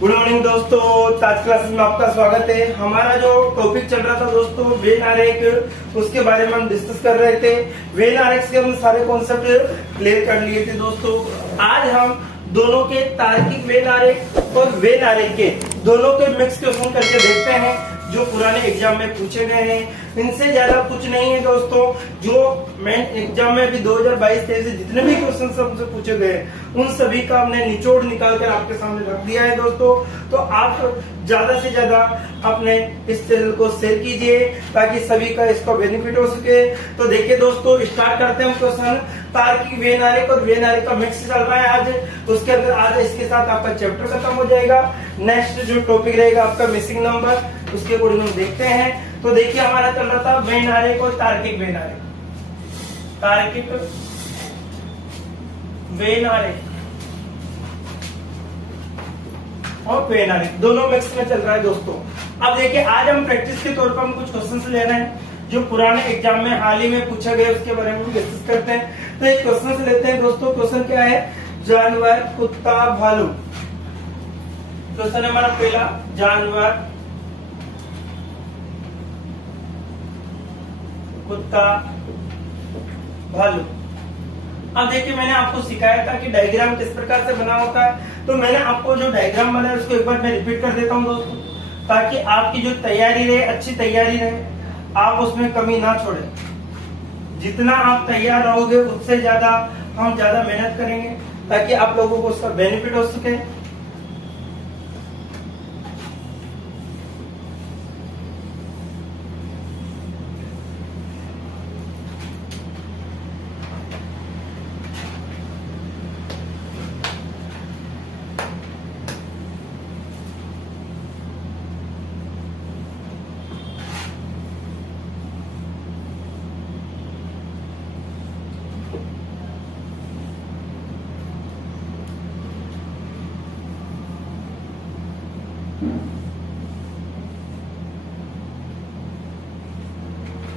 Good morning दोस्तों, आज classes में आपका स्वागत है। हमारा जो टॉपिक चल रहा था दोस्तों वेन आरेख, उसके बारे में हम डिस्कस कर रहे थे। वेन आरेख के हम सारे कॉन्सेप्ट क्लियर कर लिए थे दोस्तों। आज हम दोनों के तार्किक वेन आरेख और वेन आरेख के दोनों के मिक्स क्वेश्चन करके देखते हैं जो पुराने एग्जाम में पूछे गए हैं। इनसे ज्यादा कुछ नहीं है दोस्तों। जो मेन एग्जाम में भी 2022-23 से जितने भी क्वेश्चन हमसे पूछे गए उन सभी का हमने निचोड़ निकाल कर आपके सामने रख दिया है दोस्तों। तो आप ज्यादा से ज्यादा अपने इस चैनल को शेयर कीजिए ताकि सभी का इसका बेनिफिट हो सके। तो देखिए दोस्तों, स्टार्ट करते हैं क्वेश्चन। तार्किक वेन आरेख और वेन आरेख का मिक्स चल रहा है आज। उसके अंदर आज इसके साथ आपका चैप्टर खत्म हो जाएगा। नेक्स्ट जो टॉपिक रहेगा आपका मिसिंग नंबर, उसके अकॉर्डिंग हम देखते हैं। तो देखिए हमारा चल रहा था वेन आरेख और तार्किक वेन आरेख। तार्किक वेन आरेख और वेन आरेख दोनों मिक्स में चल रहा है दोस्तों। अब देखिए आज हम प्रैक्टिस के तौर पर हम कुछ क्वेश्चन ले रहे हैं जो पुराने एग्जाम में हाल ही में पूछा गया, उसके बारे में डिस्कस करते हैं। तो एक क्वेश्चन से लेते हैं दोस्तों। क्वेश्चन क्या है? जानवर, कुत्ता, भालू। क्वेश्चन हमारा पहला, जानवर, कुत्ता, भालू। अब देखिए मैंने आपको सिखाया था कि डायग्राम किस प्रकार से बना होता है। तो मैंने आपको जो डायग्राम बनाया उसको एक बार मैं रिपीट कर देता हूँ दोस्तों, ताकि आपकी जो तैयारी रहे, अच्छी तैयारी रहे, आप उसमें कमी ना छोड़े। जितना आप तैयार रहोगे उससे ज्यादा हम ज्यादा मेहनत करेंगे ताकि आप लोगों को उसका बेनिफिट हो सके।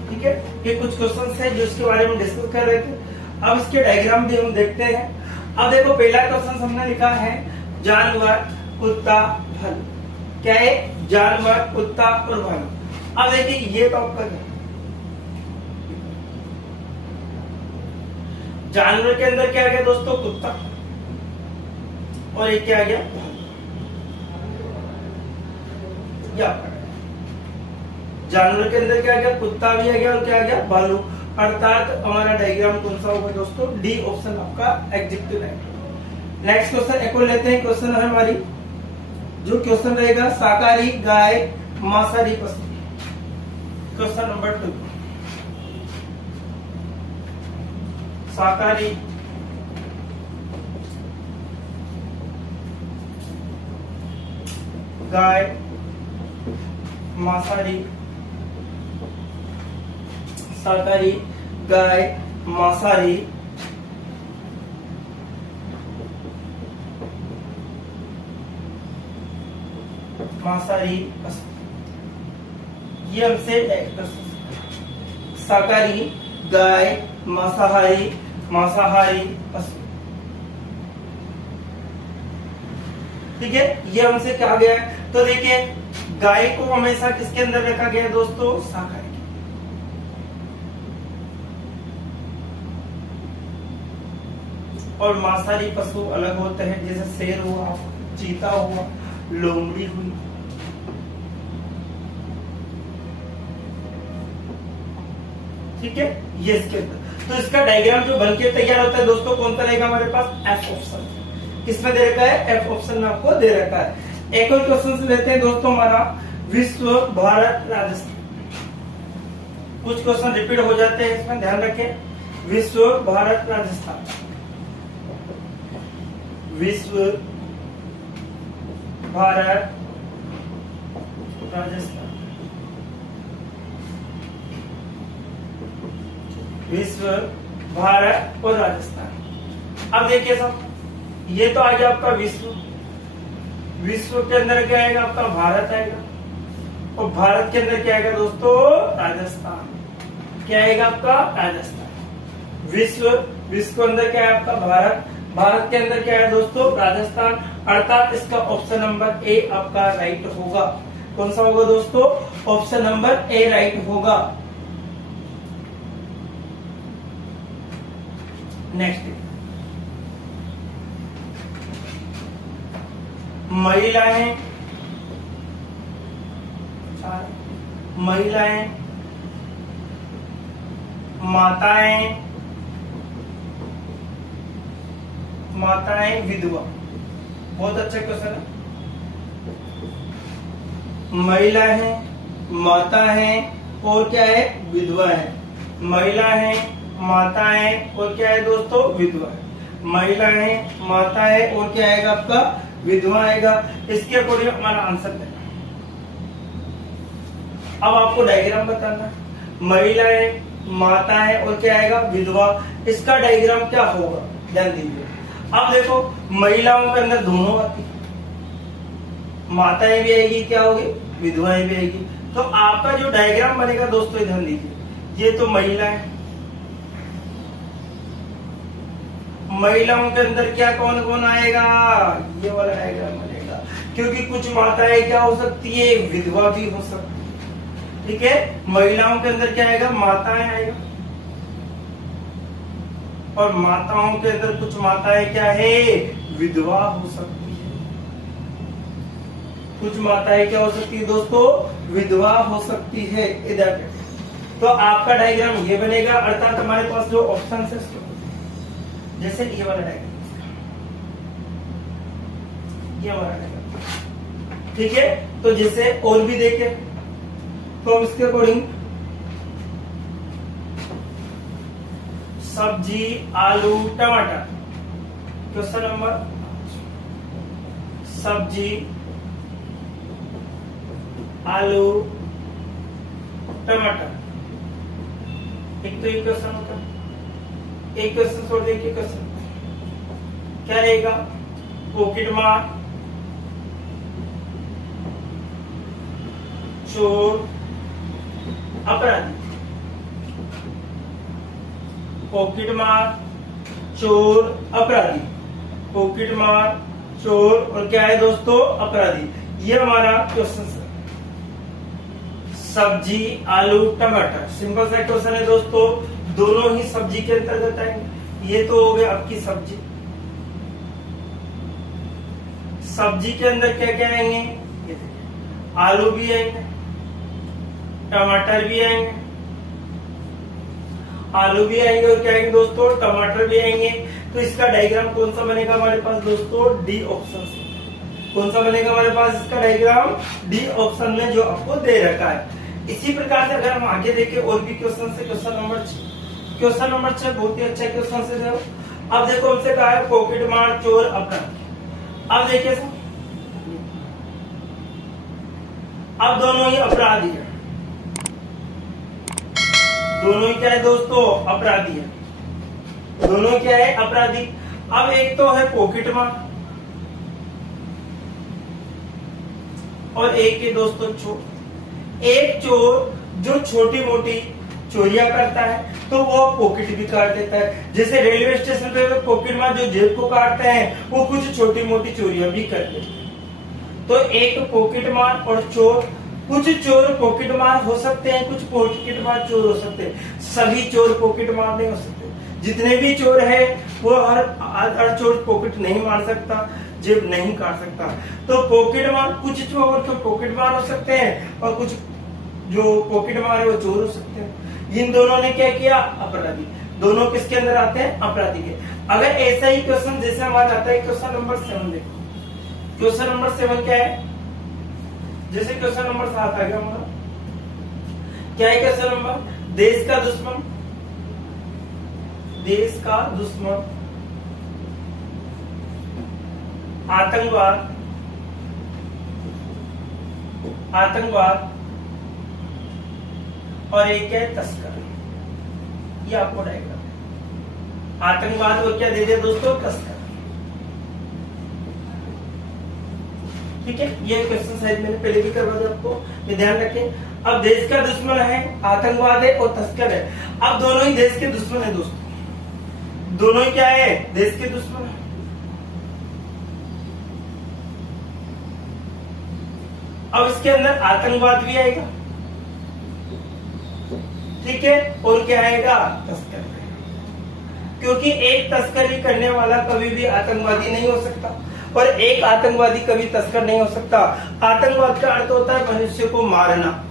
ठीक है, ये कुछ क्वेश्चंस हैं जो इसके बारे में डिस्कस कर रहे थे। अब इसके डायग्राम भी हम देखते हैं। अब देखो पहला क्वेश्चन हमने लिखा है जानवर, कुत्ता, भालू। क्या है? जानवर, कुत्ता और भालू। अब देखिए ये तो आपका जानवर के अंदर क्या आ गया दोस्तों? कुत्ता। और ये क्या आ गया? भालू। जानवर के अंदर क्या आ गया? कुत्ता भी आ गया और क्या आ गया? भालू। अर्थात हमारा डायग्राम कौन सा होगा दोस्तों? डी ऑप्शन आपका एग्जीक्यूटिव है। नेक्स्ट क्वेश्चन एक और लेते हैं। क्वेश्चन है हमारी जो क्वेश्चन रहेगा शाकाहारी गाय, मांसाहारी पशु। क्वेश्चन नंबर 2, शाकाहारी गाय, मांसाहारी, शाकाहारी गाय, मांसाहारी पशु। ये हमसे शाकाहारी गाय, मांसाहारी पशु। ठीक है, ये हमसे क्या गया है? तो देखिए गाय को हमेशा किसके अंदर रखा गया दोस्तों? शाकाहारी। और मांसाहारी पशु अलग होते हैं, जैसे शेर हुआ, चीता हुआ, लोमड़ी हुई। ठीक है, ये इसके अंदर। तो इसका डायग्राम जो बनके तैयार होता है दोस्तों कौन सा रहेगा हमारे पास? F option. किसमें दे रखा है? एफ ऑप्शन में आपको दे रखा है। एक और क्वेश्चन लेते हैं दोस्तों हमारा विश्व, भारत, राजस्थान। कुछ क्वेश्चन रिपीट हो जाते हैं, इसमें ध्यान रखें। विश्व, भारत, राजस्थान। विश्व, भारत, राजस्थान। विश्व, भारत और राजस्थान। अब देखिए सब, ये तो आ गया आपका विश्व। विश्व के अंदर क्या आएगा? आपका भारत आएगा। और भारत के अंदर क्या आएगा दोस्तों? राजस्थान। क्या आएगा आपका? राजस्थान। विश्व के अंदर क्या है आपका? भारत। भारत के अंदर क्या है दोस्तों, राजस्थान, अर्थात इसका ऑप्शन नंबर ए आपका राइट होगा। कौन सा होगा दोस्तों, ऑप्शन नंबर ए राइट होगा। नेक्स्ट, महिलाएं माताएं विधवा। बहुत अच्छा क्वेश्चन है। महिला है, माता है और क्या है, विधवा है। महिला है, माता है और क्या है दोस्तों, विधवा है। महिला है, माता है और क्या आएगा आपका, विधवा आएगा। इसके अकॉर्डिंग हमारा आंसर देना। अब आपको डायग्राम बताना। महिला है, माता है और क्या आएगा, विधवा। इसका डायग्राम क्या होगा, ध्यान दीजिए। अब देखो, महिलाओं के अंदर दोनों आती है, माताएं भी आएगी, क्या होगी, विधवाएं भी आएगी। तो आपका जो डायग्राम बनेगा दोस्तों, ध्यान दीजिए, ये तो महिला है। महिलाओं के अंदर क्या कौन कौन आएगा, ये वाला डायग्राम बनेगा, क्योंकि कुछ माताएं क्या हो सकती है, विधवा भी हो सकती है। ठीक है, महिलाओं के अंदर क्या आएगा, माताएं आएगा, और माताओं के अंदर कुछ माताएं क्या है, विधवा हो सकती है। कुछ माताएं क्या हो सकती है दोस्तों, विधवा हो सकती है। इधर तो आपका डायग्राम ये बनेगा, अर्थात हमारे पास जो ऑप्शन है, जैसे ये वाला डायग्राम, ये वाला डायग्राम, ठीक है। तो जैसे और भी देखे तो हम इसके अकॉर्डिंग सब्जी, आलू, टमाटर, क्वेश्चन नंबर, सब्जी, आलू, टमाटर, एक तो ये क्वेश्चन होता है। एक क्वेश्चन छोड़ देखिए, क्वेश्चन क्या रहेगा, पॉकेट मार, चोर, अपराधी। पॉकेट मार, चोर, अपराधी। पॉकेट मार, चोर और क्या है दोस्तों, अपराधी। ये हमारा क्वेश्चन है। सब्जी, आलू, टमाटर, सिंपल सा क्वेश्चन है दोस्तों, दोनों ही सब्जी के अंतर्गत आएंगे। ये तो हो गया आपकी सब्जी। सब्जी के अंदर क्या क्या आएंगे, ये देखिए, आलू भी आएंगे, टमाटर भी आएंगे, आलू भी आएंगे और क्या आएंगे दोस्तों, टमाटर भी आएंगे। तो इसका डायग्राम कौन सा बनेगा हमारे पास दोस्तों, डी ऑप्शन से। कौन सा बनेगा हमारे पास इसका डायग्राम, डी ऑप्शन में जो आपको दे रखा है। इसी प्रकार से अगर हम आगे देखें और भी क्वेश्चन से, क्वेश्चन नंबर 6 बहुत ही अच्छा क्वेश्चन से। अब देखो हमसे कहा है पॉकेट मार, चोर, अपराधी। अब देखिए सर, अब दोनों ही अपराधी है, दोनों ही क्या है दोस्तों, अपराधी है। दोनों क्या है, अपराधी। अब एक तो है पॉकेट मार और एक है दोस्तों चोर। एक चोर जो छोटी मोटी चोरियां करता है तो वो पॉकेट भी काट देता है। जैसे रेलवे स्टेशन पे पॉकेट मार जो जेब को काटते हैं, वो कुछ छोटी मोटी चोरियां भी करते हैं। तो एक पॉकेट मार और चोर, कुछ चोर पॉकेट मार हो सकते हैं, कुछ पॉकेट मार चोर हो सकते हैं। सभी चोर पॉकेट मार नहीं हो सकते। जितने भी चोर है वो हर चोर पॉकेट नहीं मार सकता, जेब नहीं काट सकता। तो पॉकेट मार, कुछ चोर तो पॉकेट मार हो सकते हैं और कुछ जो पॉकेट मार है वो चोर हो सकते हैं। इन दोनों ने क्या किया, अपराधी। दोनों किसके अंदर आते हैं, अपराधी के। अगर ऐसा ही क्वेश्चन जैसे हमारा आता है क्वेश्चन नंबर 7 देखो। क्वेश्चन नंबर 7 क्या है, जैसे क्वेश्चन नंबर 7 आ गया हमारा, क्या है क्वेश्चन नंबर, देश का दुश्मन, देश का दुश्मन, आतंकवाद, आतंकवाद और एक है तस्कर। ये आपको डायग्राम, आतंकवाद और क्या दे दिया दोस्तों, तस्कर। ठीक है, ये क्वेश्चन शायद मैंने पहले भी करवा दिया आपको, ये ध्यान रखें। अब देश का दुश्मन है, आतंकवाद है और तस्कर है। अब दोनों ही देश के दुश्मन है दोस्तों, दोनों ही क्या है, देश के दुश्मन है। अब इसके अंदर आतंकवाद भी आएगा, ठीक है, और क्या आएगा, तस्कर, क्योंकि एक तस्करी करने वाला कभी भी आतंकवादी नहीं हो सकता और एक आतंकवादी कभी तस्कर नहीं हो सकता। आतंकवाद का अर्थ होता है मनुष्य को मारना,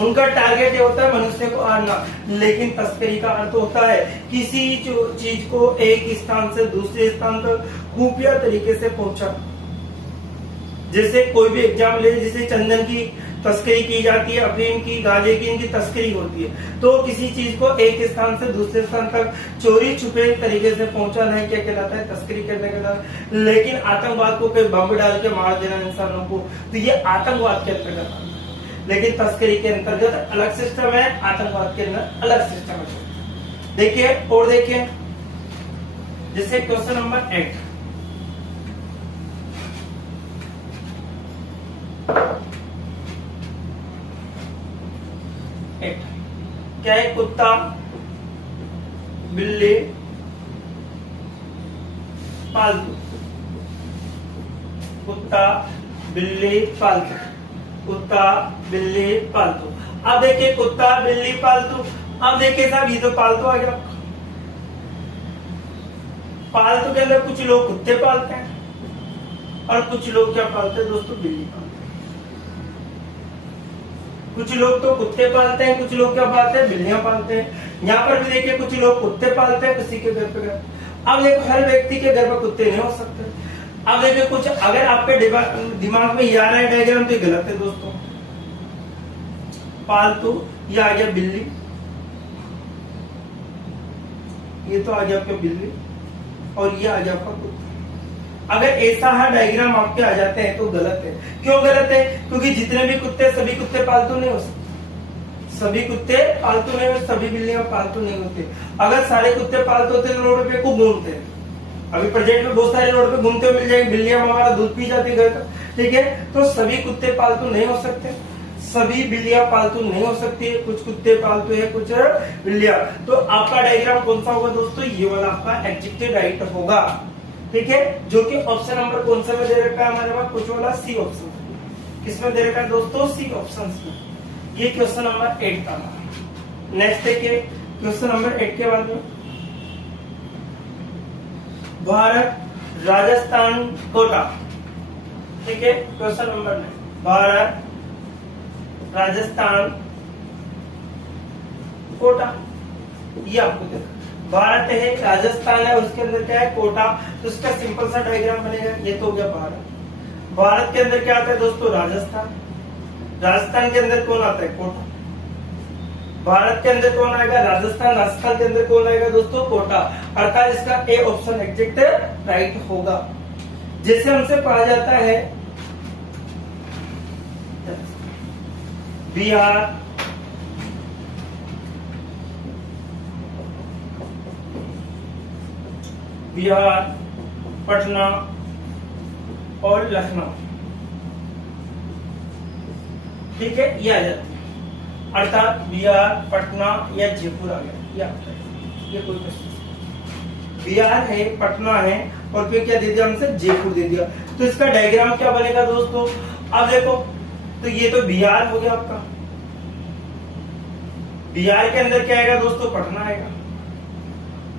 उनका टारगेट ये होता है मनुष्य को मारना, लेकिन तस्करी का अर्थ होता है किसी चीज को एक स्थान से दूसरे स्थान तक खुफिया तरीके से पहुंचा। जैसे कोई भी एग्जाम ले, जैसे चंदन की तस्करी की जाती है, अफीम की, गांजे की, इनकी तस्करी होती है, तो किसी चीज को एक स्थान से दूसरे स्थान तक चोरी छुपे तरीके से पहुंचाना है, क्या कहलाता है, तस्करी करने का। लेकिन आतंकवाद को कोई बम डाल के मार देना इंसानों को, तो ये आतंकवाद के अंतर्गत आता है। लेकिन तस्करी के अंतर्गत अलग सिस्टम है, आतंकवाद के अंदर अलग सिस्टम है। देखिए और देखिए, जैसे क्वेश्चन नंबर 8, क्या है, कुत्ता, बिल्ली, पालतू, कुत्ता, बिल्ली, पालतू, कुत्ता, बिल्ली, पालतू। अब देखिए कुत्ता, बिल्ली, पालतू, अब देखिए साहब ये तो पालतू आ गया। पालतू के अंदर कुछ लोग कुत्ते पालते हैं और कुछ लोग क्या पालते हैं दोस्तों, बिल्ली पालते हैं। कुछ लोग तो कुत्ते पालते हैं, कुछ लोग क्या पालते हैं, बिल्लियां पालते हैं। यहाँ पर भी देखिए कुछ लोग कुत्ते पालते हैं किसी के घर पे। अब देखो हर व्यक्ति के घर पर कुत्ते नहीं हो सकते। अब देखिए कुछ अगर आपके दिमाग में ये आ रहा है डायग्राम, तो गलत है दोस्तों। पालतू ये आ गया बिल्ली, ये तो आ गया आपका बिल्ली, और ये आ गया आपका कुत्ता। अगर ऐसा है डायग्राम आपके आ जाते हैं तो गलत है। क्यों गलत है, क्योंकि जितने भी कुत्ते, सभी कुत्ते पालतू नहीं हो सकते, सभी कुत्ते पालतू नहीं होते, सभी बिल्लियां पालतू नहीं होते। अगर सारे कुत्ते पालतू होते तो रोड पे खूब घूमते हैं। अभी प्रेजेंट में बहुत सारे रोड पे घूमते हुए मिल जाएंगे, बिल्लियां हमारा दूध पी जाती घर का, ठीक है। तो सभी कुत्ते पालतू नहीं हो सकते, सभी बिल्लियां पालतू नहीं हो सकती है, कुछ कुत्ते पालतू है, कुछ बिल्लियां। तो आपका डायग्राम कौन सा होगा दोस्तों, ये वाला आपका एडजेक्टिव राइट होगा, ठीक है। जो कि ऑप्शन नंबर कौन सा में दे रखा है हमारे पास, कुछ वाला सी ऑप्शन। किसमें दे रखा है दोस्तों, सी ऑप्शन में। ये क्वेश्चन नंबर 8 का। नेक्स्ट देखिए क्वेश्चन नंबर 8 के बाद में, भारत, राजस्थान, कोटा, ठीक है। क्वेश्चन नंबर 9, भारत, राजस्थान, कोटा, ये आपको देखा। भारत है, राजस्थान है, उसके अंदर क्या है, कोटा, तो उसका सिंपल सा डायग्राम बनेगा। ये तो हो गया भारत। भारत के अंदर क्या आता है दोस्तों, राजस्थान। राजस्थान के अंदर कौन आता है, कोटा। भारत के अंदर कौन आएगा, राजस्थान। राजस्थान के अंदर कौन आएगा दोस्तों, कोटा। अर्थात इसका ए ऑप्शन एग्जैक्ट राइट होगा। जैसे हमसे कहा जाता है बिहार, बिहार, पटना और लखनऊ, ठीक है, ये आ जाती है। अर्थात बिहार, पटना या जयपुर आ गया, ये कोई क्वेश्चन। बिहार है, पटना है, और फिर क्या दे दिया हमसे, जयपुर दे दिया। तो इसका डायग्राम क्या बनेगा दोस्तों, अब देखो, तो ये तो बिहार हो गया आपका। बिहार के अंदर क्या आएगा दोस्तों, पटना आएगा,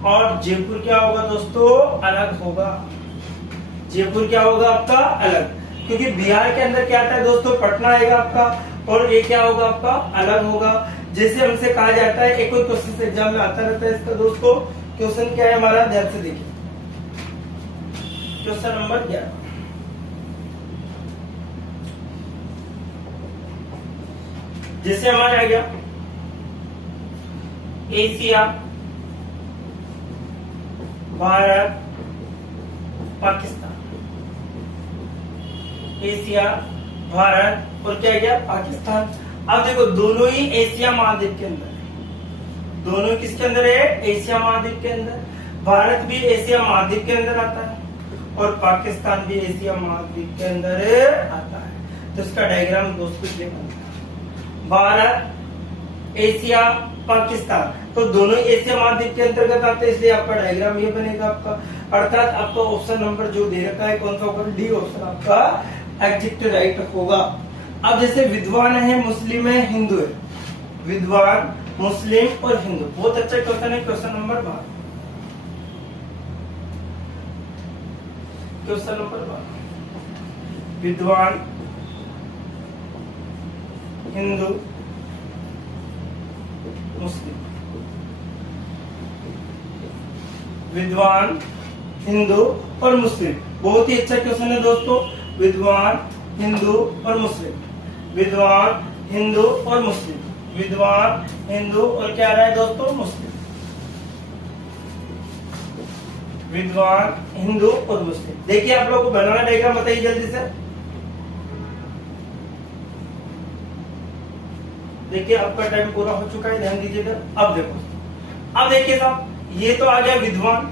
और जयपुर क्या होगा दोस्तों, अलग होगा। जयपुर क्या होगा आपका, अलग, क्योंकि बिहार के अंदर क्या आता है दोस्तों, पटना आएगा आपका, और ये क्या होगा आपका, अलग होगा। जैसे हमसे कहा जाता है, एक कोई क्वेश्चन एग्जाम में आता रहता है इसका दोस्तों। क्वेश्चन क्या है हमारा, ध्यान से देखिए, क्वेश्चन नंबर 11, जैसे हमारा आ गया एशिया, भारत, पाकिस्तान। एशिया, भारत और क्या गया, पाकिस्तान। अब देखो दोनों ही एशिया महाद्वीप के अंदर है। दोनों किसके अंदर है, एशिया महाद्वीप के अंदर। भारत भी एशिया महाद्वीप के अंदर आता है और पाकिस्तान भी एशिया महाद्वीप के अंदर आता है। तो इसका डायग्राम दोस्तों ये बनता है, भारत, एशिया, पाकिस्तान, तो दोनों एशिया महाद्वीप के अंतर्गत आते हैं, इसलिए आपका डायग्राम ये बनेगा आपका। अर्थात आपका ऑप्शन नंबर जो दे रखा है कौन सा होगा, डी ऑप्शन आपका एग्जैक्ट राइट होगा। अब जैसे विद्वान है, मुस्लिम है, हिंदू है, विद्वान, मुस्लिम और हिंदू। बहुत अच्छा क्वेश्चन है, क्वेश्चन नंबर 12। क्वेश्चन नंबर 12, विद्वान, हिंदू, मुस्लिम। विद्वान, हिंदू और मुस्लिम। बहुत ही अच्छा क्वेश्चन है दोस्तों। विद्वान, हिंदू और मुस्लिम, विद्वान, हिंदू और मुस्लिम, विद्वान, हिंदू और क्या रहा है दोस्तों, मुस्लिम। विद्वान, हिंदू और मुस्लिम। देखिए आप लोगों को बनाना डायग्राम बताइए जल्दी से। देखिए आपका टाइम पूरा हो चुका है, ध्यान दीजिएगा। अब देखो, अब देखिए साहब, ये तो आ गया विद्वान।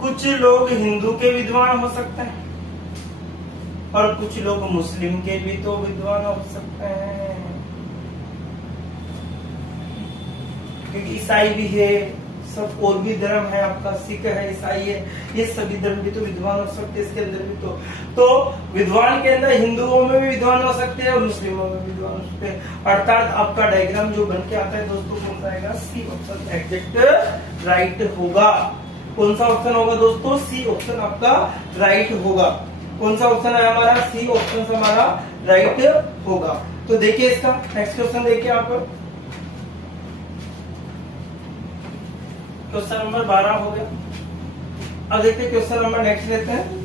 कुछ लोग हिंदू के विद्वान हो सकते हैं और कुछ लोग मुस्लिम के भी तो विद्वान हो सकते हैं, क्योंकि ईसाई भी है, सब और भी धर्म है आपका, सिख है, ईसाई है, ये सभी धर्म भी तो विद्वान हो सकते हैं इसके अंदर भी तो विद्वान के अंदर हिंदुओं में भी विद्वान हो सकते हैं और मुस्लिमों में भी विद्वान हो सकते हैं। अर्थात आपका डायग्राम जो बन के आता है दोस्तों, कौन सा आएगा, सी ऑप्शन एग्जैक्ट राइट होगा। कौन सा ऑप्शन होगा दोस्तों, सी ऑप्शन आपका राइट होगा। कौन सा ऑप्शन है हमारा, सी ऑप्शन हमारा राइट होगा। तो देखिए इसका नेक्स्ट क्वेश्चन देखिए आप, क्वेश्चन नंबर 12 हो गया। अब देखते क्वेश्चन नंबर नेक्स्ट लेते हैं।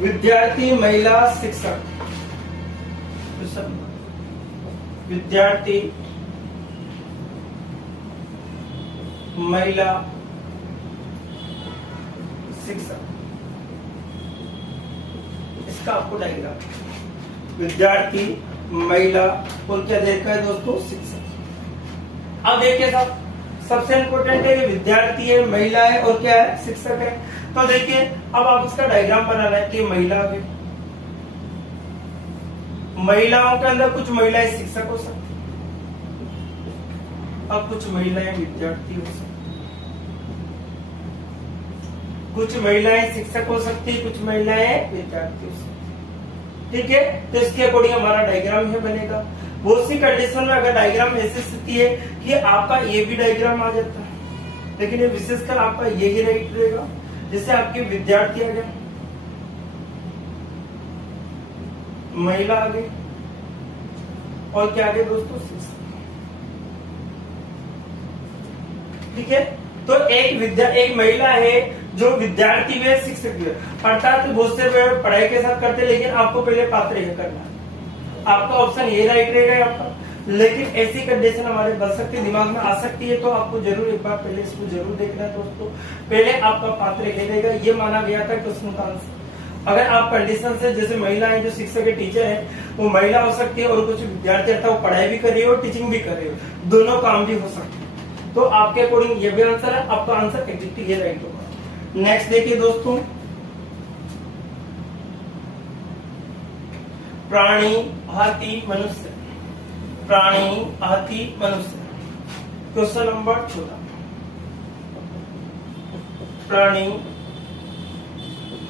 विद्यार्थी, महिला, शिक्षक। विद्यार्थी, महिला, शिक्षक। इसका आपको डायग्राम, विद्यार्थी, महिला और क्या देखा है दोस्तों, शिक्षक। अब देखिए साहब, सबसे इंपॉर्टेंट है कि विद्यार्थी है, महिला है और क्या है, शिक्षक है। तो देखिए अब आप इसका डायग्राम बनाना है कि महिला भी, महिलाओं के अंदर कुछ महिलाएं शिक्षक हो सकती, अब कुछ महिलाएं विद्यार्थी हो सकती, कुछ महिलाएं शिक्षक हो सकती, कुछ महिलाएं विद्यार्थी हो सकती। ठीक है, तो इसके अकॉर्डिंग हमारा डायग्राम है बनेगा। बहुत सी कंडीशन में अगर डायग्राम ऐसी स्थिति है कि आपका ये भी डायग्राम आ जाता है, लेकिन ये विशेषकर आपका ये ही राइट रहेगा। जैसे आपके विद्यार्थी आ गए, महिला आ गई और क्या आ गए दोस्तों, शिक्षक। ठीक है, तो एक महिला है जो विद्यार्थी भी है, शिक्षक भी है। अर्थात बहुत से पढ़ाई के साथ करते, लेकिन आपको पहले पात्र यह करना है। आपका ऑप्शन ये राइट रहेगा आपका। लेकिन ऐसी कंडीशन हमारे बन सकती है, दिमाग में आ सकती है, तो आपको जरूर एक बार पहले इसको जरूर देखना है दोस्तों। पहले आपका पात्र ये रहेगा, ये माना गया था क्वेश्चन का आंसर। अगर आप कंडीशन से, जैसे महिला है जो शिक्षक के टीचर है, वो महिला हो सकती है और कुछ विद्यार्थी था वो पढ़ाई भी कर रही है और टीचिंग भी कर रही है, दोनों काम भी हो सकते हैं। तो आपके अकॉर्डिंग ये भी आंसर है, आपका आंसर एग्जैक्टली ये राइट होगा। नेक्स्ट देखिए दोस्तों, प्राणी, हाथी, मनुष्य। प्राणी, हाथी, मनुष्य। क्वेश्चन नंबर 14, प्राणी,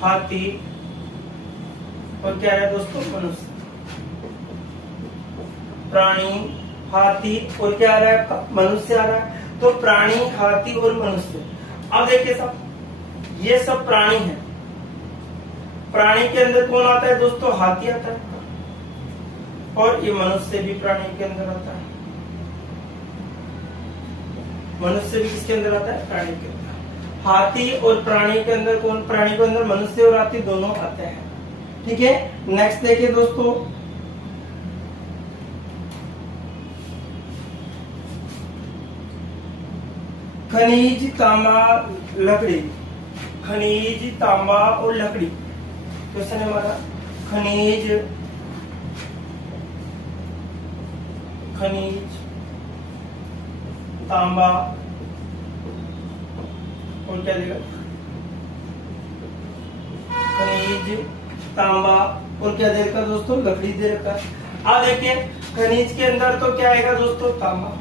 हाथी और क्या है दोस्तों, मनुष्य। प्राणी, हाथी और क्या आ रहा है आपका, मनुष्य आ रहा है। तो प्राणी, हाथी और मनुष्य। अब देखिए सब, ये सब प्राणी हैं। प्राणी के अंदर कौन आता है दोस्तों, हाथी आता है, और ये मनुष्य भी प्राणी के अंदर आता है। मनुष्य भी किसके अंदर आता है, प्राणी के अंदर। हाथी और प्राणी के अंदर कौन, प्राणी के अंदर मनुष्य और हाथी दोनों आते हैं। ठीक है, नेक्स्ट देखिए दोस्तों, खनिज, तांबा, लकड़ी। खनिज, तांबा और लकड़ी। क्वेश्चन है हमारा, खनिज, खनिज, तांबा और क्या देगा, खनिज, तांबा और क्या दे रखा दोस्तों, लकड़ी दे रखा है। अब देखिए खनिज के अंदर तो क्या आएगा दोस्तों, तांबा।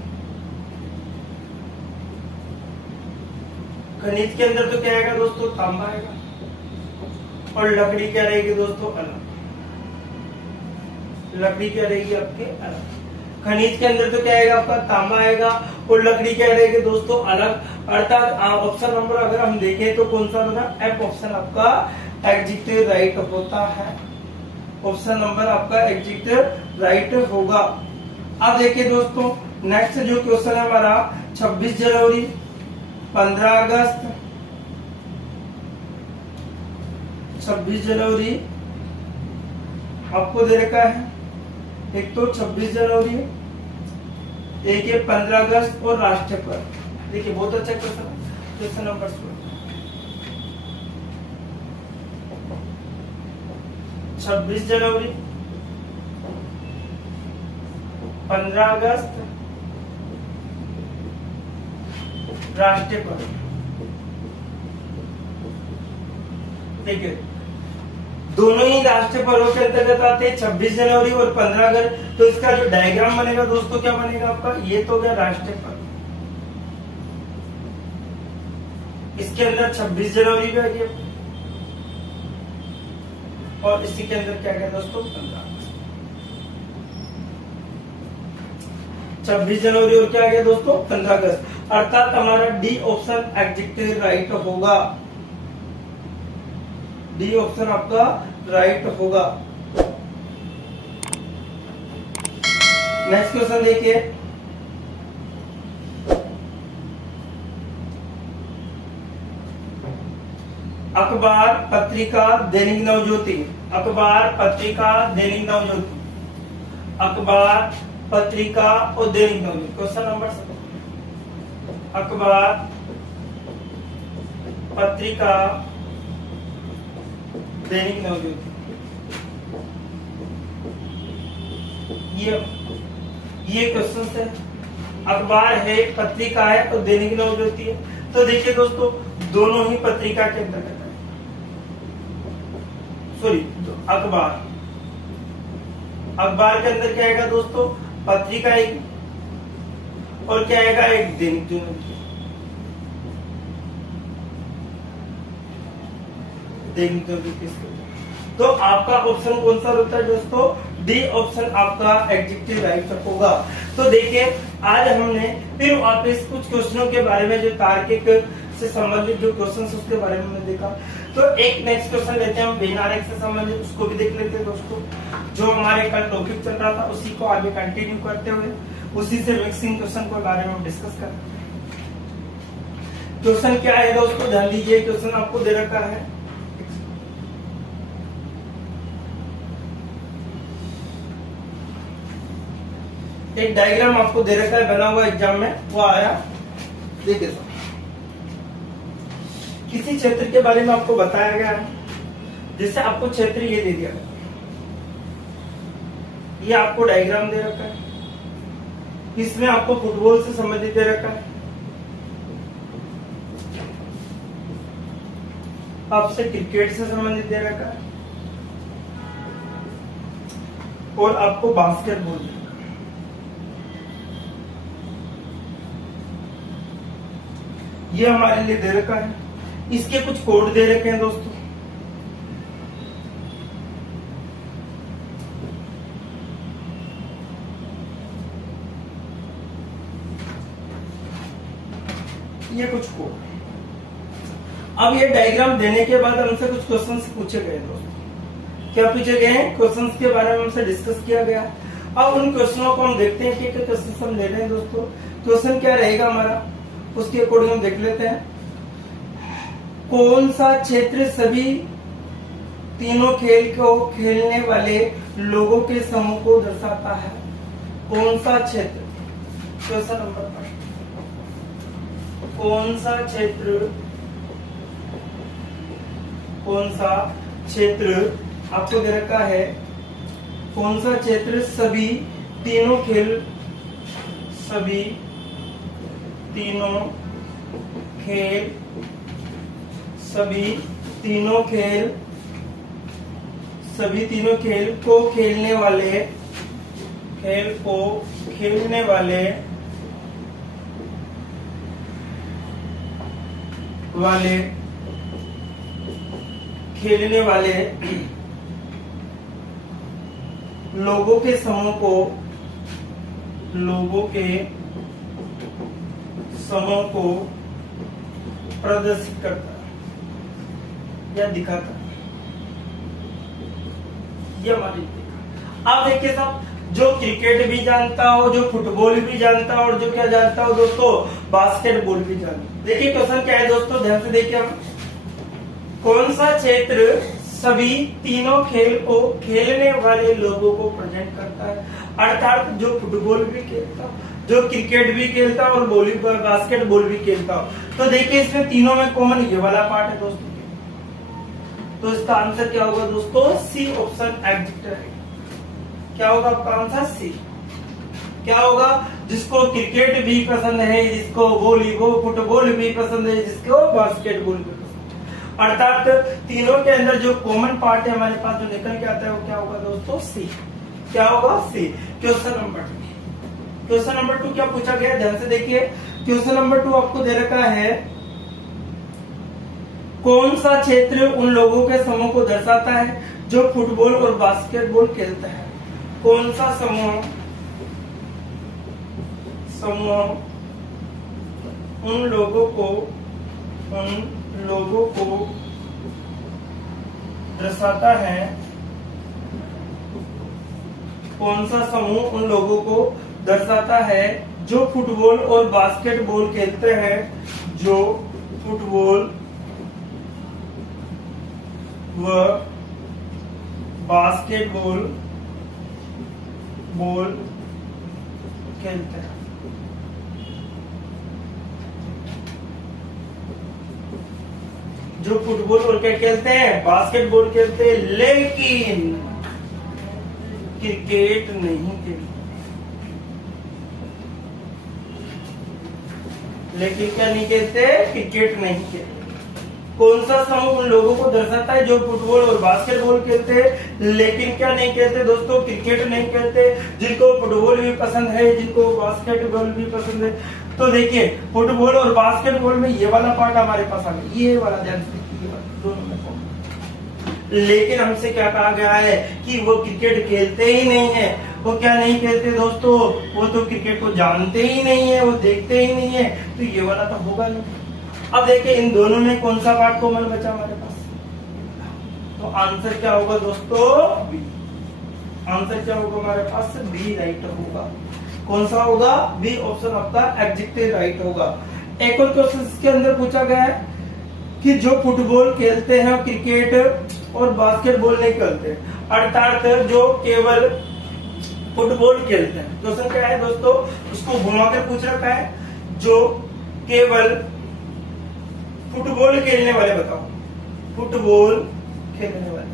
खनिज के अंदर तो क्या आएगा दोस्तों, तांबा आएगा। और लकड़ी क्या रहेगी दोस्तों, अलग। लकड़ी क्या रहेगी आपके, अलग। खनिज के अंदर तो क्या आएगा आपका, तांबा आएगा, और लकड़ी क्या रहेगी दोस्तों, अलग। अर्थात ऑप्शन नंबर अगर हम देखें तो कौन सा होगा, एफ ऑप्शन आपका एग्जीक्टिव राइट होता है। ऑप्शन नंबर आपका एग्जीक्टिव राइट होगा। अब देखिए दोस्तों, नेक्स्ट जो क्वेश्चन है हमारा 26 जनवरी, 15 अगस्त, 26 जनवरी आपको दे रखा है। एक तो 26 जनवरी, एक है 15 अगस्त और राष्ट्रीय पर्व। देखिए बहुत अच्छा क्वेश्चन है। क्वेश्चन नंबर 26 जनवरी, 15 अगस्त, राष्ट्रीय पर्व। देखिए दोनों ही राष्ट्रीय पर्वों के अंतर्गत आते हैं, 26 जनवरी और 15 अगस्त। तो इसका जो डायग्राम बनेगा दोस्तों, क्या बनेगा आपका, ये तो गया राष्ट्रीय पर्व, इसके अंदर 26 जनवरी भी आ गया, और इसी के अंदर क्या गया दोस्तों, 15 अगस्त। 26 जनवरी और क्या आ गया दोस्तों, 15 अगस्त। अर्थात हमारा डी ऑप्शन एग्जीक्टिव राइट होगा। डी ऑप्शन आपका राइट होगा। नेक्स्ट क्वेश्चन देखिए, अखबार, पत्रिका, दैनिक नवज्योति। अखबार, पत्रिका, दैनिक नवज्योति। अखबार, पत्रिका और दैनिक नवज्योति। क्वेश्चन नंबर 7, अखबार, पत्रिका, दैनिक नवज्योति। ये क्वेश्चन है। अखबार है, पत्रिका है और दैनिक नवज्योति है। तो देखिए दोस्तों, दोनों ही पत्रिका के अंतर्गत है। सॉरी, अखबार, अखबार के अंदर क्या आएगा दोस्तों, पत्रिका आएगी, और क्या आएगा, एक दैनिक नवज्योति। तो आपका ऑप्शन कौन सा होता है दोस्तों, डी ऑप्शन आपका एग्जीक्टिव राइट होगा। तो देखिए आज हमने फिर वापस कुछ क्वेश्चनों के बारे में, जो तार्किक से संबंधित जो क्वेश्चन उसके बारे में हमने देखा। तो एक नेक्स्ट क्वेश्चन लेते हैं हम वेन आरेख से संबंधित, उसको भी देख लेते हैं दोस्तों। जो हमारे कल टॉपिक चल रहा था उसी को आगे कंटिन्यू करते हुए उसी से मिक्सिंग क्वेश्चन के बारे में हम डिस्कस करते हैं। क्वेश्चन क्या है दोस्तों, ध्यान दीजिए। क्वेश्चन आपको दे रखा है, एक डायग्राम आपको दे रखा है बना हुआ एग्जाम में, वो आया। देखिए किसी क्षेत्र के बारे में आपको बताया गया है, जिससे आपको क्षेत्र ये दे दिया गया, ये आपको डायग्राम दे रखा है। इसमें आपको फुटबॉल से संबंधित दे रखा है, आपसे क्रिकेट से संबंधित दे रखा है, और आपको बास्केटबॉल दे रखा है। ये हमारे लिए दे रखा है। इसके कुछ कोड दे रखे हैं दोस्तों। ये कुछ कोड। अब ये डायग्राम देने के बाद हमसे कुछ क्वेश्चंस पूछे गए दोस्तों। क्या पूछे गए हैं, क्वेश्चंस के बारे में हमसे डिस्कस किया गया। अब उन क्वेश्चनों को हम देखते हैं कि क्वेश्चन हम ले रहे हैं दोस्तों। क्वेश्चन क्या रहेगा हमारा, उसके अकॉर्डिंग हम देख लेते हैं। कौन सा क्षेत्र सभी तीनों खेल को खेलने वाले लोगों के समूह को दर्शाता है? कौन सा क्षेत्र, क्वेश्चन नंबर 5, कौन सा क्षेत्र आपको दे रखा है, कौन सा क्षेत्र सभी तीनों खेल को खेलने वाले वाले लोगों के समूह को प्रदर्शित करता या दिखाता। ये हमारी, आप देखिए साहब, जो क्रिकेट भी जानता हो, जो फुटबॉल भी जानता हो, और जो क्या जानता हो दोस्तों, बास्केटबॉल भी जानता हो। देखिए क्वेश्चन क्या है दोस्तों, ध्यान से देखिए हम, कौन सा क्षेत्र सभी तीनों खेल को खेलने वाले लोगों को प्रेजेंट करता है? अर्थात जो फुटबॉल भी खेलता हो, जो क्रिकेट भी खेलता हो, और वॉलीबॉल बास्केटबॉल भी खेलता हो। तो देखिए इसमें तीनों में कॉमन ये वाला पार्ट है दोस्तों। तो इसका आंसर क्या होगा दोस्तों? C option exit. क्या होगा आपका आंसर? सी। क्या होगा? जिसको क्रिकेट भी पसंद है, जिसको वॉलीबॉल फुटबॉल भी पसंद है, जिसको बास्केटबॉल भी पसंद है, अर्थात तीनों के अंदर जो कॉमन पार्ट है हमारे पास जो निकल के आता है वो क्या होगा दोस्तों? सी। क्या होगा? सी। क्वेश्चन नंबर 2 क्या पूछा गया? ध्यान से देखिए, क्वेश्चन नंबर 2 आपको दे रखा है, कौन सा क्षेत्र उन लोगों के समूह को दर्शाता है जो फुटबॉल और बास्केटबॉल खेलता है? कौन सा समूह उन लोगों को दर्शाता है? कौन सा समूह उन लोगों को दर्शाता है जो फुटबॉल और बास्केटबॉल खेलते हैं? जो फुटबॉल व बास्केटबॉल खेलते हैं। जो फुटबॉल और क्या खेलते हैं? बास्केटबॉल खेलते हैं, लेकिन क्रिकेट नहीं खेलते। लेकिन क्या नहीं खेलते? क्रिकेट नहीं खेलते। कौन सा समूह उन लोगों को दर्शाता है जो फुटबॉल और बास्केटबॉल खेलते हैं लेकिन क्या नहीं खेलते दोस्तों? क्रिकेट नहीं खेलते। जिनको फुटबॉल भी पसंद है, जिनको बास्केटबॉल भी पसंद है। तो देखिए फुटबॉल और बास्केटबॉल में ये वाला पार्ट हमारे पास आ गया, ये वाला ध्यान से दोनों में। लेकिन हमसे क्या कहा गया है कि वो क्रिकेट खेलते ही नहीं है। वो क्या नहीं खेलते दोस्तों? वो तो क्रिकेट को जानते ही नहीं है, वो देखते ही नहीं है। तो ये वाला तो होगा नहीं। अब देखिए इन दोनों में कौन सा पार्ट कॉमन बचा हमारे पास? तो आंसर क्या होगा दोस्तों? बी। आंसर क्या होगा हमारे पास? बी राइट होगा। कौन सा होगा? बी ऑप्शन आपका एग्जेक्टिव राइट होगा। एक और क्वेश्चन इसके अंदर पूछा गया है कि जो फुटबॉल खेलते हैं क्रिकेट और बास्केटबॉल नहीं खेलते, अर्थात जो केवल फुटबॉल खेलते हैं। क्वेश्चन क्या है दोस्तों? उसको घुमाकर पूछ रखा है, जो केवल फुटबॉल खेलने वाले बताओ। फुटबॉल खेलने वाले,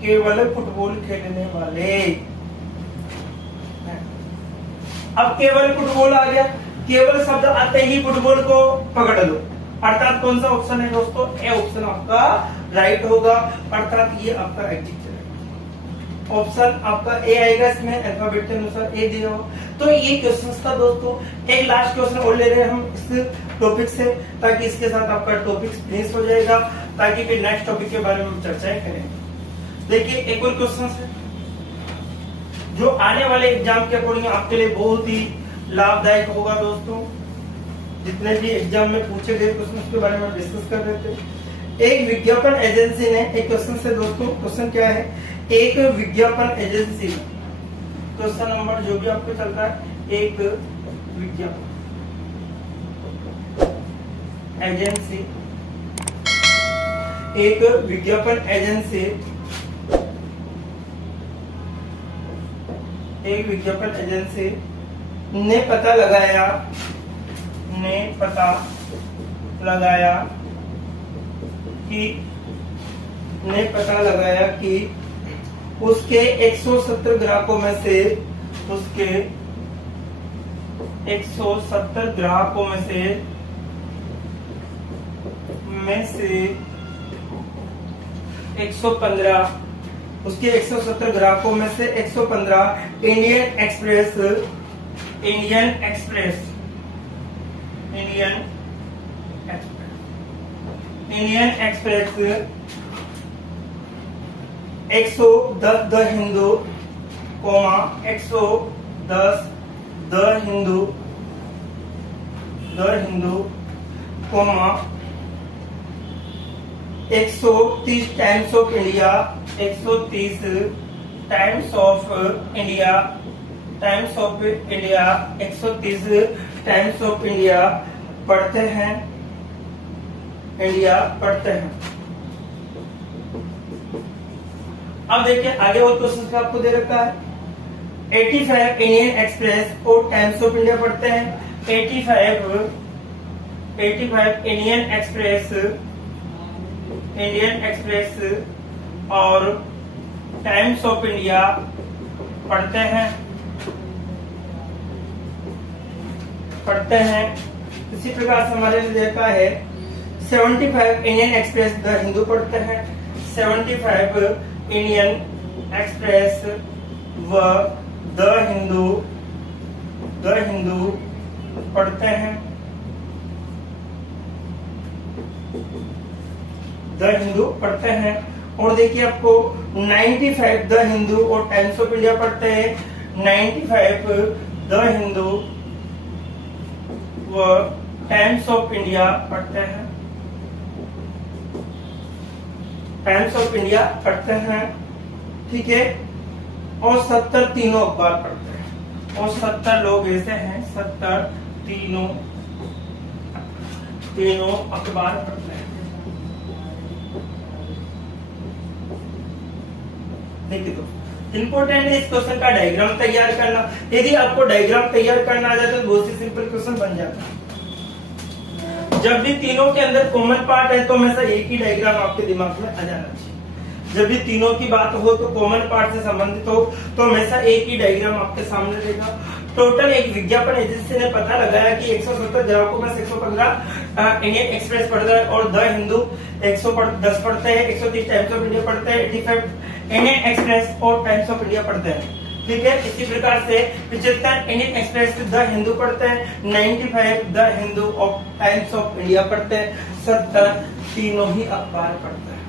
केवल फुटबॉल खेलने वाले। अब केवल फुटबॉल आ गया, केवल शब्द आते ही फुटबॉल को पकड़ लो, अर्थात कौन सा ऑप्शन है दोस्तों? ए ऑप्शन आपका राइट होगा, अर्थात ये आपका एग्जिट ऑप्शन आपका ए आएगा। इसमें अल्फाबेट के अनुसार ए दिया हो। तो ये क्वेश्चन था दोस्तों। एक लास्ट क्वेश्चन और ले रहे हैं हम इस टॉपिक से, ताकि इसके साथ आपका टॉपिक फिनिश हो जाएगा, ताकि फिर नेक्स्ट टॉपिक के बारे में हम चर्चाएं करेंगे। देखिए एक और क्वेश्चन है जो आने वाले एग्जाम के अकॉर्डिंग आपके लिए बहुत ही लाभदायक होगा दोस्तों। जितने भी एग्जाम में पूछे गए क्वेश्चन उसके बारे में डिस्कस कर रहे थे। एक विज्ञापन एजेंसी ने एक क्वेश्चन से दोस्तों, क्वेश्चन क्या है? एक विज्ञापन एजेंसी, क्वेश्चन नंबर जो भी आपको चल रहा है, एक विज्ञापन एजेंसी, एक विज्ञापन एजेंसी, एक विज्ञापन एजेंसी ने पता लगाया कि उसके 170 ग्राहकों में से 170 ग्राहकों में से 115, उसके 170 ग्राहकों में से 115 Indian express Indian express, Indian express 110 the Hindu, 110 the Hindu, 130 times of India, 130 times of India, 130 times of India पढ़ते हैं, अब देखिए आगे और क्वेश्चन आपको दे रखा है 85 इंडियन एक्सप्रेस और टाइम्स ऑफ इंडिया पढ़ते हैं, 85 इंडियन एक्सप्रेस और टाइम्स ऑफ इंडिया पढ़ते हैं। इसी प्रकार से हमारे लिए देखा है 75 इंडियन एक्सप्रेस द हिंदू पढ़ते हैं, 75 इंडियन एक्सप्रेस व द हिंदू पढ़ते हैं, और देखिए आपको 95 द हिंदू और टाइम्स ऑफ इंडिया पढ़ते हैं, 95 द हिंदू व टाइम्स ऑफ इंडिया पढ़ते हैं, ठीक है। और 70 तीनों अखबार पढ़ते हैं, और 70 लोग ऐसे हैं, 70 तीनों अखबार पढ़ते हैं। देखिए दोस्तों इंपॉर्टेंट है इस क्वेश्चन का डायग्राम तैयार करना। यदि आपको डायग्राम तैयार करना आ जाता है तो बहुत ही सिंपल क्वेश्चन बन जाता है। जब भी तीनों के अंदर कॉमन पार्ट है तो हमेशा एक ही डायग्राम आपके दिमाग में आ जाना चाहिए। जब भी तीनों की बात हो तो कॉमन पार्ट से संबंधित हो तो हमेशा एक ही डायग्राम आपके सामने रहेगा। टोटल एक विज्ञापन एजेंसी ने पता लगाया कि 170 ग्राहकों में 115 इंडियन एक्सप्रेस पढ़ता है और द हिंदू 110 पढ़ते हैं, 130 टाइम्स ऑफ इंडिया पढ़ते हैं, 85 इंडियन एक्सप्रेस और टाइम्स ऑफ इंडिया पढ़ते हैं, ठीक है। इसी प्रकार से 75 इंडियन एक्सप्रेस द हिंदू पढ़ते हैं, 95 द हिंदू और टाइम्स ऑफ इंडिया पढ़ते हैं, 70 तीनों ही अखबार पढ़ते हैं,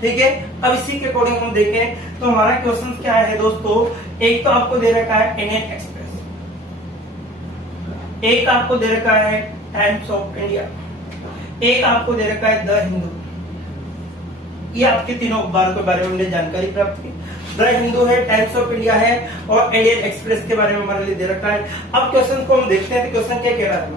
ठीक है। अब इसी के अकॉर्डिंग हम देखें तो हमारा क्वेश्चन क्या है दोस्तों। एक तो आपको दे रखा है इंडियन एक्सप्रेस, एक आपको दे रखा है टाइम्स ऑफ इंडिया, एक आपको दे रखा है द हिंदू। ये आपके तीनों अखबार के बारे में हमने जानकारी प्राप्त की। द हिंदू है, टाइम्स ऑफ इंडिया है और इंडियन एक्सप्रेस के बारे में हमारे लिए दे रखा है। अब क्वेश्चन को हम देखते हैं तो क्वेश्चन क्या कह रहा है।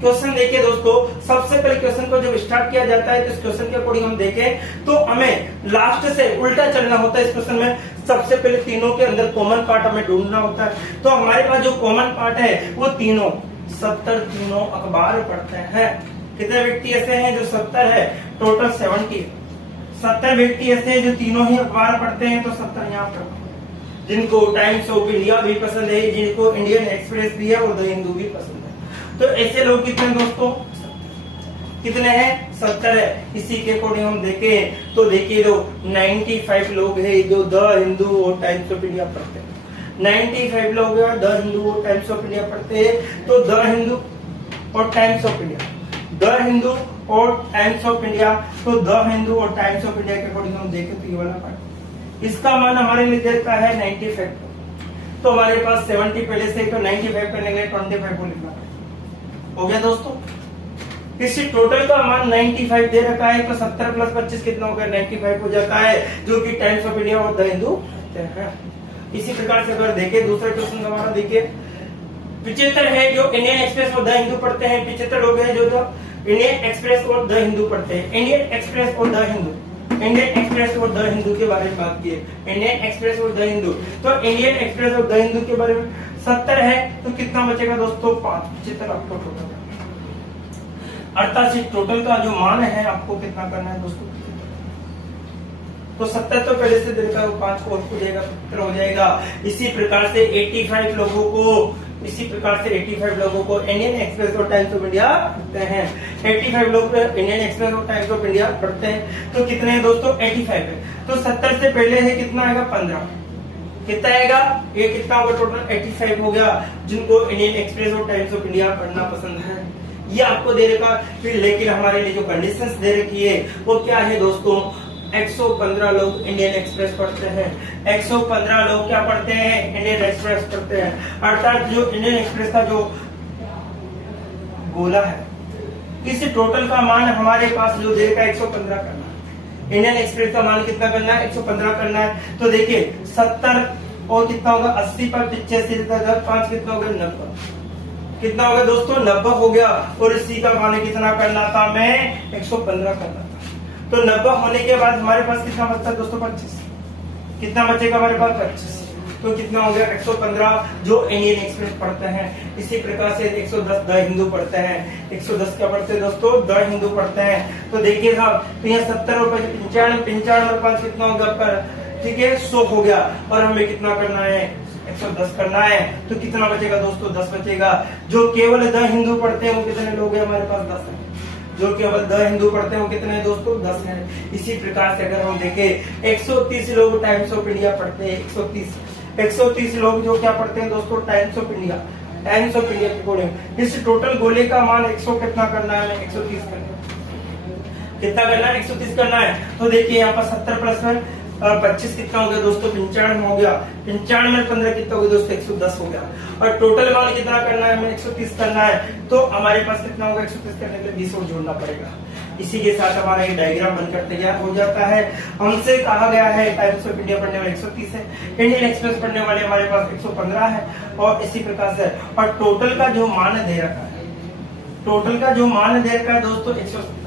क्वेश्चन देखिए दोस्तों, सबसे पहले क्वेश्चन को जब स्टार्ट किया जाता है तो इस क्वेश्चन के अकॉर्डिंग हम देखें तो हमें लास्ट से उल्टा चलना होता है। इस क्वेश्चन में सबसे पहले तीनों के अंदर कॉमन पार्ट हमें ढूंढना होता है। तो हमारे पास जो कॉमन पार्ट है वो तीनों 70 तीनों अखबार पढ़ते हैं। कितने व्यक्ति ऐसे हैं जो 70 है, टोटल 70 व्यक्ति ऐसे हैं जो तीनों ही अखबार पढ़ते हैं। तो 70 यहाँ पर जिनको टाइम्स ऑफ इंडिया भी पसंद है, जिनको इंडियन एक्सप्रेस भी है और द हिंदू भी पसंद है। तो ऐसे लोग कितने दोस्तों, कितने हैं, 70 है। इसी के अकॉर्डिंग हम देखें तो देखिए जो 95 लोग हैं जो द हिंदू और टाइम्स ऑफ इंडिया पढ़ते हैं। 95 लोग हैं द हिंदू और टाइम्स ऑफ इंडिया पढ़ते हैं। तो द हिंदू और times of India, the Hindu और टाइम्स ऑफ इंडिया, तो द हिंदू और टाइम्स ऑफ इंडिया के अकॉर्डिंग हम देखें तो ये वाला पार्ट, इसका मान हमारे लिए देता है 95। तो हमारे पास 70 पहले से, तो 95 करने के लिए 25 को लिखना हो गया दोस्तों। इसी टोटल का मान 95 दे रखा है तो 70 प्लस 25 कितना होगा, 95 हो जाता है, जो कि टाइम्स ऑफ इंडिया और द हिंदू है। इसी प्रकार से अगर देखें दूसरा क्वेश्चन हमारा देखिए 75 है जो इंडियन एक्सप्रेस और द हिंदू पढ़ते हैं। 75 लोग हैं जो इंडियन एक्सप्रेस और द हिंदू पढ़ते हैं। इंडियन एक्सप्रेस और द हिंदू, इंडियन एक्सप्रेस और द हिंदू के बारे में बात की है। इंडियन एक्सप्रेस और द हिंदू, तो इंडियन एक्सप्रेस और द हिंदू के बारे में 70 है तो कितना बचेगा दोस्तों, 5। 75 आपको टोटल, अर्थात टोटल का जो मान है आपको कितना करना है दोस्तों, तो 70 तो पहले से देखा 5 को हो जाएगा, 70 हो जाएगा। इसी प्रकार से 85 लोगों को, इसी प्रकार से 85 लोगों को इंडियन एक्सप्रेस और टाइम्स ऑफ इंडिया पढ़ते हैं। 85 लोग इंडियन एक्सप्रेस और टाइम्स ऑफ इंडिया पढ़ते हैं। तो कितने हैं दोस्तों, 85 है। तो 70 से पहले है कितना आएगा, 15। कितना आएगा, ये कितना होगा, टोटल 85 हो गया, जिनको इंडियन एक्सप्रेस और टाइम्स ऑफ इंडिया पढ़ना पसंद है ये आपको दे रखा। फिर लेकिन हमारे लिए जो कंडीशंस दे रखी है वो क्या है दोस्तों, 115 लोग इंडियन एक्सप्रेस पढ़ते हैं, 115 लोग क्या पढ़ते हैं, इंडियन एक्सप्रेस पढ़ते हैं। अर्थात जो इंडियन एक्सप्रेस का जो गोला है, इस टोटल का मान हमारे पास जो दे रखा है 115 करना है। इंडियन एक्सप्रेस का मान कितना करना है, 115 करना है। तो देखिए 70 और कितना होगा, 80 पर 85 5 कितना होगा, 90 कितना होगा दोस्तों, 90 हो गया। और इसी का मान कितना करना था, मैं 115 करना था। तो 90 होने के बाद हमारे पास कितना बचता है दोस्तों, 25। कितना बचेगा हमारे पास, 25। तो कितना हो गया, 115 जो इंडियन एक्सप्रेस पढ़ते हैं। इसी प्रकार से 110 द हिंदू पढ़ते हैं। 110 क्या पढ़ते हैं दोस्तों, द हिंदू पढ़ते हैं। तो देखिए साहब, तो यहाँ 70 और 95 और 5 कितना होगा आपका, ठीक है 100 हो गया। और हमें कितना करना है, 110 करना है। तो कितना बचेगा दोस्तों, 10 बचेगा। जो केवल द हिंदू पढ़ते हैं वो कितने लोग हैं, हमारे पास 10 है। जो केवल द हिंदू पढ़ते हैं वो कितने हैं दोस्तों, 10 है। इसी प्रकार से अगर हम देखें 130 लोग टाइम्स ऑफ इंडिया पढ़ते हैं। 130 लोग जो क्या पढ़ते हैं दोस्तों, times of India. Times of India के गोले, इस टोटल गोले का मान 100 कितना करना है, 130 करना है। कितना करना है, 130 करना है। तो देखिए यहाँ पर 70 प्लस में 25 कितना हो गया दोस्तों, 95 हो गया। 95 में 15 कितना हो गया दोस्तों, 110 हो गया। और टोटल मान कितना करना है, हमें 130 करना है। तो हमारे पास कितना होगा, 130 करने के लिए 20 और जोड़ना पड़ेगा। इसी के साथ हमारा ये डायग्राम बनकर तैयार हो जाता है। हमसे कहा गया है टाइम्स ऑफ इंडिया पढ़ने वाले 130 है, इंडियन एक्सप्रेस पढ़ने वाले हमारे पास 115 है। और इसी प्रकार से और टोटल का जो मान दे रखा है, टोटल का जो मान दे रखा है दोस्तों 170।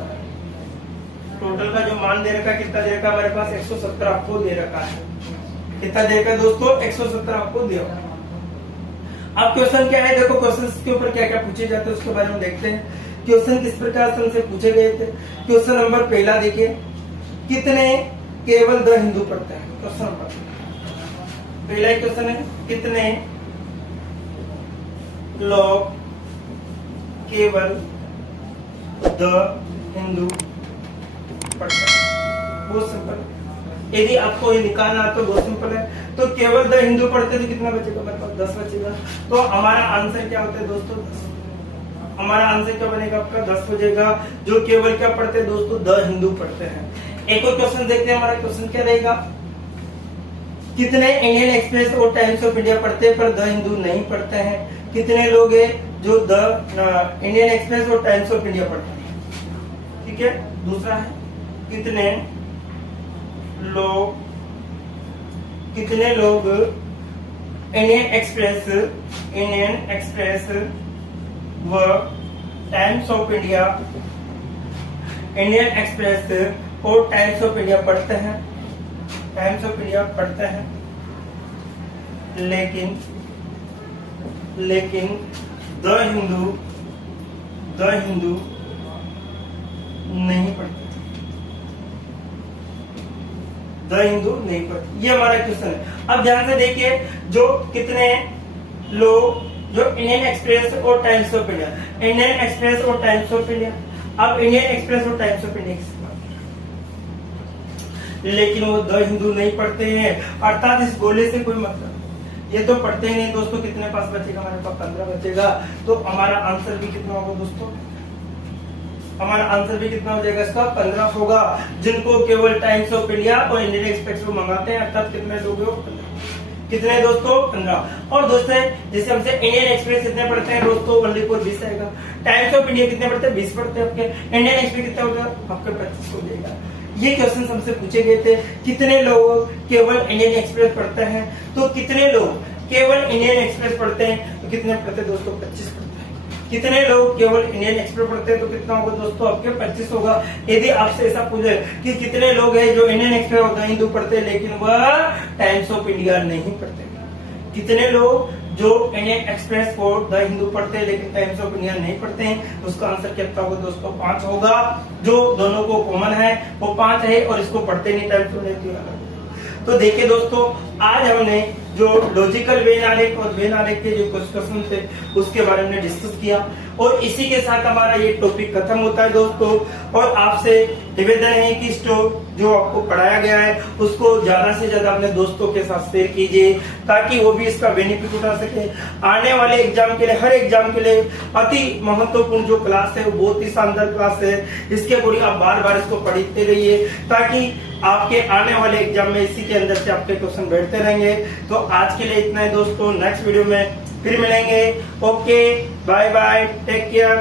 टोटल का जो मान दे रखा है, कितना दे रखा है हमारे पास, 170 आपको दे रखा है। कितना दे रखा है दोस्तों, 170 आपको दिया। अब क्वेश्चन क्या है, देखो क्वेश्चन के ऊपर क्या क्या पूछे जाते हैं उसके बारे में देखते हैं। क्वेश्चन किस प्रकार से हमसे पूछे गए थे। क्वेश्चन नंबर पहला देखिए, कितने केवल द हिंदू पढ़ते हैं। क्वेश्चन नंबर पहला क्वेश्चन है, कितने लोग केवल द हिंदू पढ़ते हैं। बहुत सिंपल, यदि आपको ये निकालना है तो बहुत सिंपल है। तो केवल द हिंदू पढ़ते तो कितना बचेगा हमारे पास, 10 बचेगा। तो हमारा आंसर क्या होता है दोस्तों, 10। हमारा आंसर क्या बनेगा आपका, 10 हो जाएगा। जो केवल क्या पढ़ते हैं दोस्तों, द हिंदू पढ़ते हैं। एक और क्वेश्चन देखते हैं, हमारा क्वेश्चन क्या रहेगा, कितने इंडियन एक्सप्रेस और टाइम्स ऑफ इंडिया पढ़ते हैं पर द हिंदू नहीं पढ़ते हैं। कितने लोग हैं जो द इंडियन एक्सप्रेस और टाइम्स ऑफ इंडिया पढ़ते हैं, ठीक है। दूसरा है, कितने लोग इंडियन एक्सप्रेस व times of India, Indian express और टाइम्स ऑफ इंडिया पढ़ते हैं। टाइम्स ऑफ इंडिया पढ़ते हैं, लेकिन द हिंदू नहीं पढ़ते। द हिंदू नहीं पढ़ते, ये हमारा क्वेश्चन है। अब ध्यान से देखिए, जो कितने लोग जो इंडियन एक्सप्रेस और times of India, Indian express और टाइम्स ऑफ इंडिया। अब इंडियन एक्सप्रेस और टाइम्स ऑफ इंडिया, लेकिन वो द हिंदू नहीं पढ़ते हैं। अर्थात इस गोले से कोई मतलब, ये तो पढ़ते ही नहीं दोस्तों। कितने पास बचेगा हमारे पास, 15 बचेगा। तो हमारा आंसर भी कितना होगा दोस्तों, हमारा आंसर भी कितना हो जाएगा इसका, 15 होगा। जिनको केवल टाइम्स ऑफ इंडिया और इंडियन एक्सप्रेस को मंगाते हैं, अर्थात कितने लोग हो, 15। कितने दोस्तों, 15। और दोस्तों जैसे हमसे इंडियन एक्सप्रेस कितने पढ़ते हैं दोस्तों, ओनली फॉर 20 आएगा। टाइम्स ऑफ इंडिया कितने पढ़ते हैं, 20 पढ़ते हैं आपके। इंडियन एक्सप्रेस कितना होगा आपके, 25 हो जाएगा। ये क्वेश्चन हमसे पूछे गए थे, कितने लोग केवल इंडियन एक्सप्रेस पढ़ते हैं। तो कितने लोग केवल इंडियन एक्सप्रेस पढ़ते हैं, तो कितने पढ़ते हैं दोस्तों, 25 पढ़ते हैं। कितने लोग केवल इंडियन एक्सप्रेस पढ़ते हैं, तो कितना होगा दोस्तों आपके, 25 होगा। यदि आपसे ऐसा पूछे कि कितने लोग हैं जो इंडियन एक्सप्रेस और द हिंदू पढ़ते हैं लेकिन वह टाइम्स ऑफ इंडिया नहीं पढ़ते, कितने लोग जो इंडियन एक्सप्रेस और द हिंदू पढ़ते हैं लेकिन टाइम्स ऑफ इंडिया नहीं पढ़ते हैं, उसका आंसर कितना होगा दोस्तों, 5 होगा। जो दोनों को कॉमन है वो 5 है, और इसको पढ़ते नहीं टाइम्स ऑफ इंडिया। तो देखिए दोस्तों, आज हमने जो लॉजिकल वेन आरेख और वेन आरेख के जो कुछ क्वेश्चन थे उसके बारे में डिस्कस किया, और इसी के साथ हमारा ये टॉपिक खत्म होता है दोस्तों। और आपसे निवेदन है कि जो आपको पढ़ाया गया है उसको ज्यादा से ज्यादा अपने दोस्तों के साथ शेयर कीजिए, ताकि वो भी इसका बेनिफिट उठा सके। आने वाले एग्जाम के लिए, हर एग्जाम के लिए अति महत्वपूर्ण जो क्लास है वो बहुत ही शानदार क्लास है। इसके अकॉर्डिंग आप बार बार इसको पढ़ते रहिए, ताकि आपके आने वाले एग्जाम में इसी के अंदर से आपके क्वेश्चन बैठते रहेंगे। तो आज के लिए इतना है दोस्तों, नेक्स्ट वीडियो में फिर मिलेंगे। Okay, bye bye, take care.